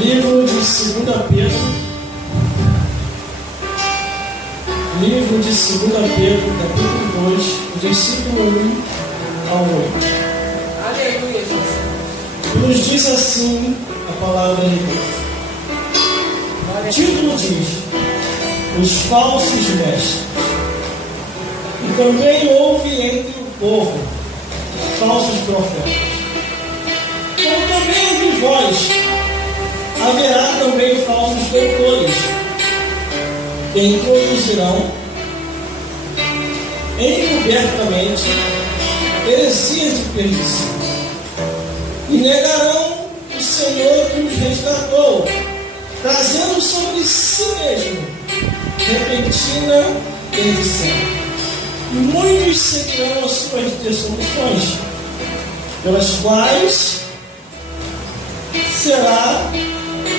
Livro de 2 Pedro. Livro de 2 Pedro, capítulo 2, versículo 1 ao 8. Aleluia, Jesus. E nos diz assim a palavra de Deus. O título diz: os falsos mestres. E também houve entre o povo falsos profetas. Como também entre vós haverá também falsos doutores, que introduzirão encobertamente heresias de perdição, e negarão o Senhor que os resgatou, trazendo sobre si mesmo repentina perdição. E muitos seguirão as suas dissoluções, pelas quais será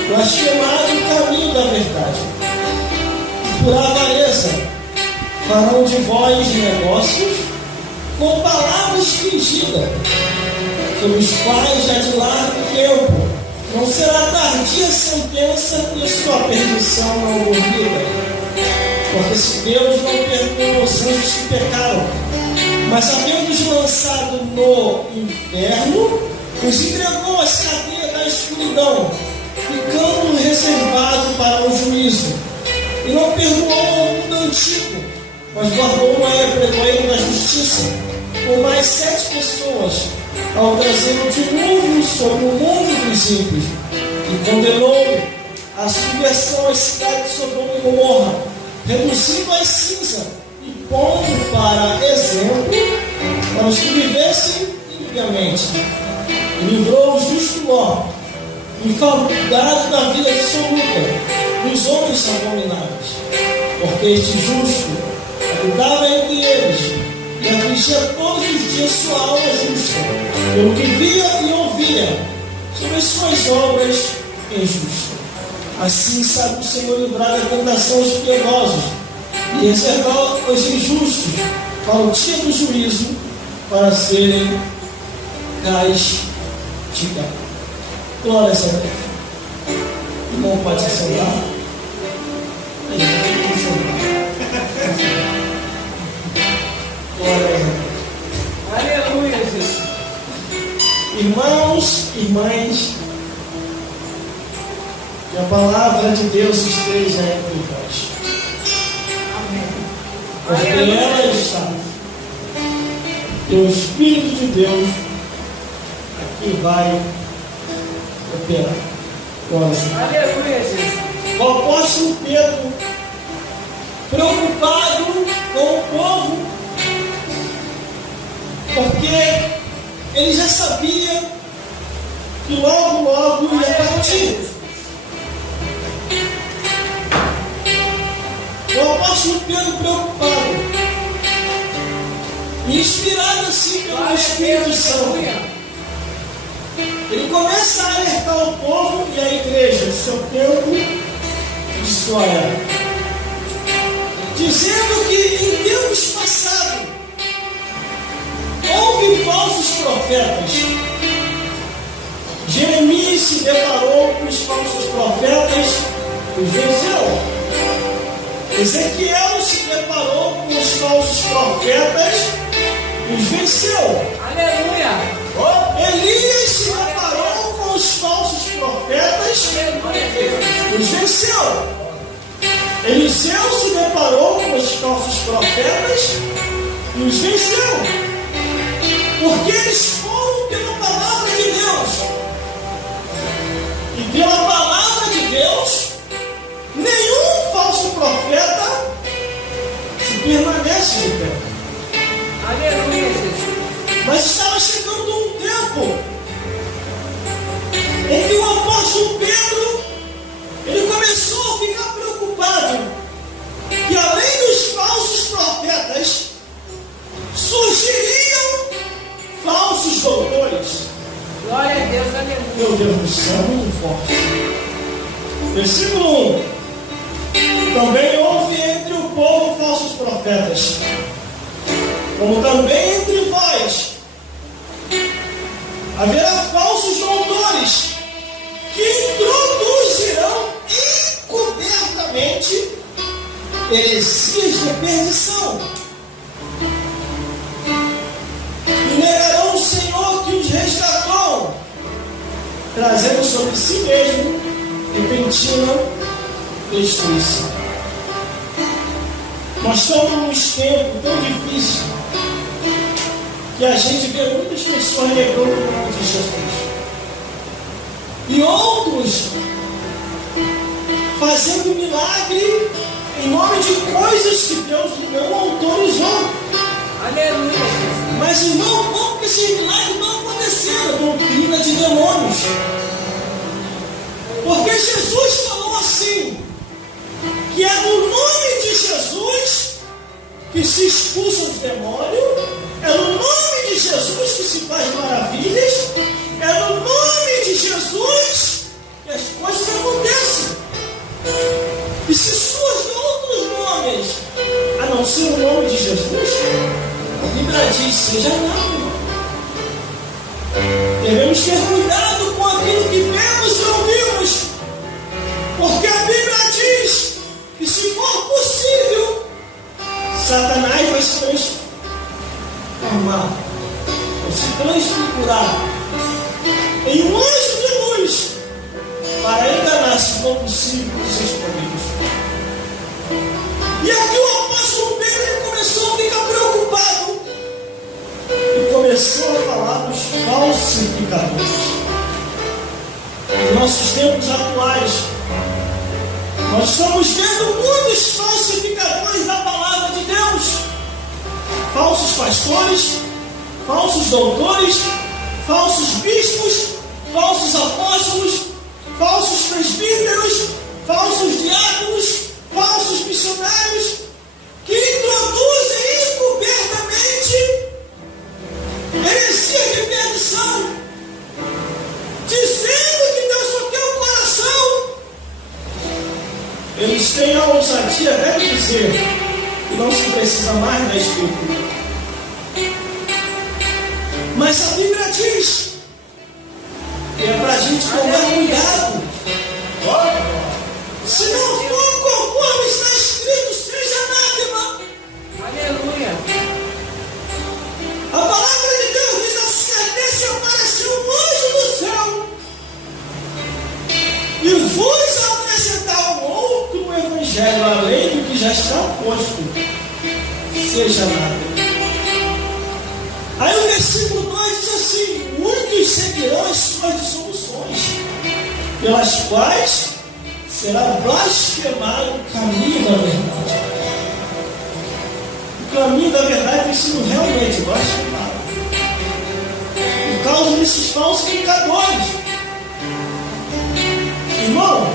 blasfemado o caminho da verdade. E por avareza farão de vós negócios com palavras fingidas, sobre os quais já de largo tempo não será tardia a sentença e sua perdição não ouvida. Porque se Deus não perdoou os anjos que pecaram, mas havendo-os lançado no inferno, os entregou às cadeias da escuridão, ficando reservado para o juízo. E não perdoou ao mundo antigo, mas guardou Noé, pregoeiro da justiça, com mais 7 pessoas, ao trazer o dilúvio sobre o mundo dos ímpios, e condenou a subversão às cidades de Sodoma e Gomorra, reduzindo a cinza e pondo para exemplo para os que vivessem impiamente. E livrou os justos do Ló, infaldado da vida dissoluta dos homens abomináveis, porque este justo habitava entre eles e afligia todos os dias sua alma justa, pelo que via e ouvia sobre as suas obras injustas. Assim sabe o Senhor livrar da tentação os piedosos e reservar os injustos para o dia do juízo, para serem castigados. Glória a Deus. Irmão, pode se sentar. Glória a Deus. Aleluia, Jesus. Irmãos, irmãs, que a palavra de Deus esteja entre vós. Amém. Porque ela está. E o Espírito de Deus aqui vai operar. Aleluia, Jesus. O apóstolo Pedro, preocupado com o povo, porque ele já sabia que logo ia partir. O apóstolo Pedro preocupado, inspirado assim pelo Espírito Santo, ele começa a alertar o povo e a igreja, seu tempo e sua era, dizendo que em tempos passados houve falsos profetas. Jeremias se deparou com os falsos profetas e os venceu. Ezequiel se deparou com os falsos profetas e os venceu. Aleluia. Elias se deparou com os falsos profetas e os venceu. Eliseu se deparou com os falsos profetas e os venceu. Porque eles foram pela palavra de Deus. E pela palavra de Deus, nenhum falso profeta se permanece de pé. Aleluia, Jesus. Mas estava chegando um tempo em que o apóstolo Pedro ele começou a ficar preocupado que além dos falsos profetas surgiriam falsos doutores. Glória a Deus, aleluia. Meu Deus do céu, muito forte. Versículo 1. Também houve entre o povo falsos profetas, como também entre vós haverá falsos doutores que introduzem heresias de perdição. E negarão o Senhor que os resgatou, trazendo sobre si mesmo repentina destruição. Nós estamos num tempo tão difícil que a gente vê muitas pessoas negando o nome de Jesus. E outros fazendo milagre em nome de coisas que Deus não autorizou. Aleluia, Jesus. Mas, irmão, como que esses milagres não aconteceram? Doutrina de demônios. Porque Jesus falou assim, que é no nome de Jesus que se expulsa os demônios, é no nome de Jesus que se faz maravilhas, é no nome de Jesus que as coisas acontecem. E se surgem outros nomes, a não ser o nome de Jesus, a Bíblia diz, seja nada. Devemos ter cuidado com aquilo que vemos e ouvimos, porque a Bíblia diz que, se for possível, Satanás vai se transformar, vai se transfigurar em um anjo de luz para enganar, se for possível, os seus escolhidos. E aqui o apóstolo Pedro começou a ficar preocupado e começou a falar dos falsificadores. Nos nossos tempos atuais, nós estamos vendo muitos falsificadores da palavra de Deus. Falsos pastores, falsos doutores, falsos bispos, falsos apóstolos, falsos presbíteros, falsos diáconos, falsos missionários, que introduzem encobertamente heresias de perdição, dizendo que Deus só quer o coração. Eles têm a ousadia até de dizer que não se precisa mais da Escritura. Mas a Bíblia diz que é para a gente tomar cuidado. Se não for conforme está escrito, seja anátema. Aleluia. A palavra de Deus diz assim: até se apareceu um anjo do céu e vos apresentar um outro evangelho além do que já está posto, seja anátema. Aí o versículo 2 diz assim: muitos seguirão as suas dissoluções, pelas quais será blasfemado o caminho da verdade. O caminho da verdade tem sido realmente blasfemado por causa desses falsificadores. Irmão,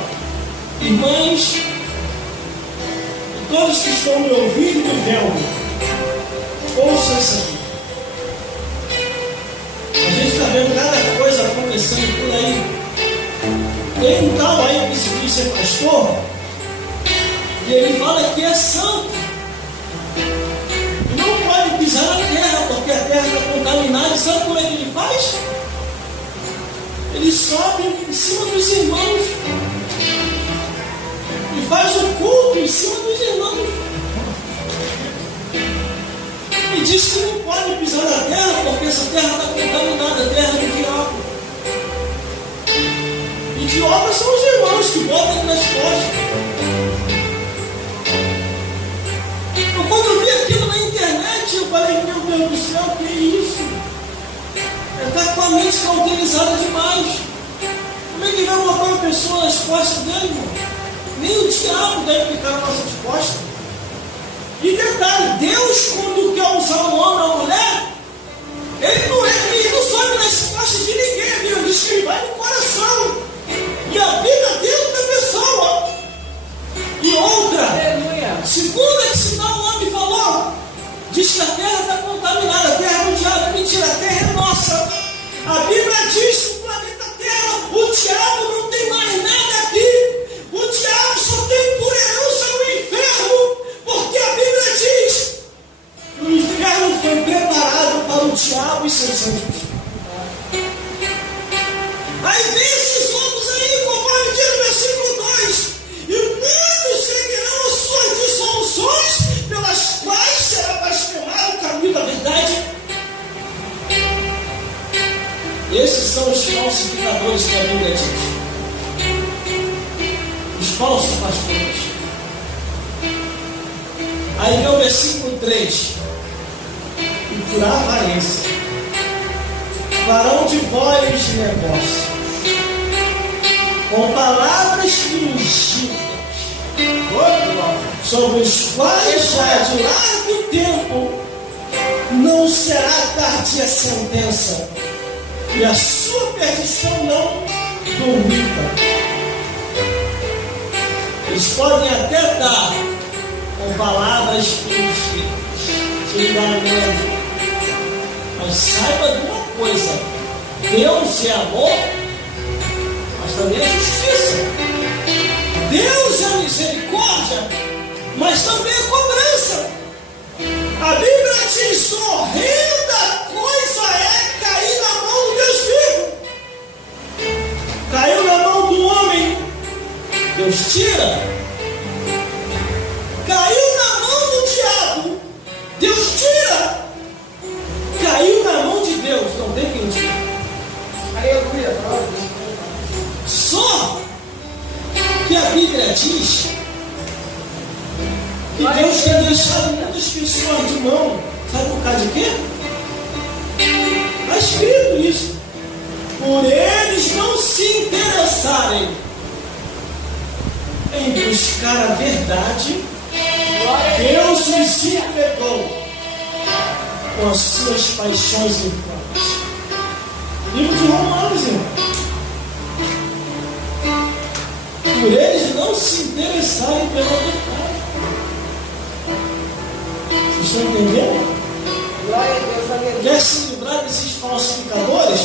irmãs, e todos que estão me ouvindo e me vendo, ouçam isso aqui. A gente está vendo cada coisa acontecendo por aí. Tem um tal aí que se diz ser pastor, e ele fala que é santo. Não pode pisar na terra, porque a terra está contaminada. E sabe como é que ele faz? Ele sobe em cima dos irmãos e faz o culto em cima dos irmãos. E diz que não pode pisar na terra, porque essa terra está contaminada, a terra do diabo. Idiotas são os irmãos que botam nas costas. Eu, quando vi aquilo na internet, eu falei: meu Deus do céu, que é isso? Está com a mente cauterizada demais. Como é que vai botar uma pessoa nas costas dele, irmão? Nem o diabo deve ficar nas nossas costas. E detalhe: Deus, quando quer usar um homem ou uma mulher, ele não sobe nas costas de ninguém. A Bíblia diz que ele vai no coração e habita dentro da pessoa. E outra, Aleluia. segunda que se não o homem falou, diz que a terra está contaminada, a terra do diabo. Mentira, a terra é nossa. A Bíblia diz que o planeta Terra, o diabo não tem mais nada aqui. O diabo só tem por herança no inferno, porque a Bíblia diz que o inferno foi preparado para o diabo e seus anjos. Aí vem esses homens aí, conforme diz falsos pastores. Aí vem o versículo 3. E por avareza farão de vós negócios, com palavras fingidas, sobre os quais já de largo tempo não será tardia a sentença, e a sua perdição não dormita. Eles podem até dar com palavras fingidas, te enganando, mas saiba de uma coisa: Deus é amor, mas também é justiça. Deus é misericórdia, mas também é cobrança. A Bíblia diz: horrenda coisa é cair na mão do Deus vivo. Caiu na mão do homem, Deus tira. Caiu na mão do diabo, Deus tira. Caiu na mão de Deus, não tem quem tira. Aleluia. Só que a Bíblia diz que Deus quer deixar muitas pessoas de mão. Sabe por causa de quê? Está escrito isso. Por eles não se interessarem em buscar a verdade, Deus os entregou com as suas paixões infames. Livro de Romanos, irmão. Por eles não se interessarem pela verdade. Vocês estão entendendo? Glória a Deus, aleluia. Quer se livrar desses falsificadores?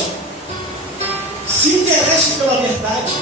Se interesse pela verdade.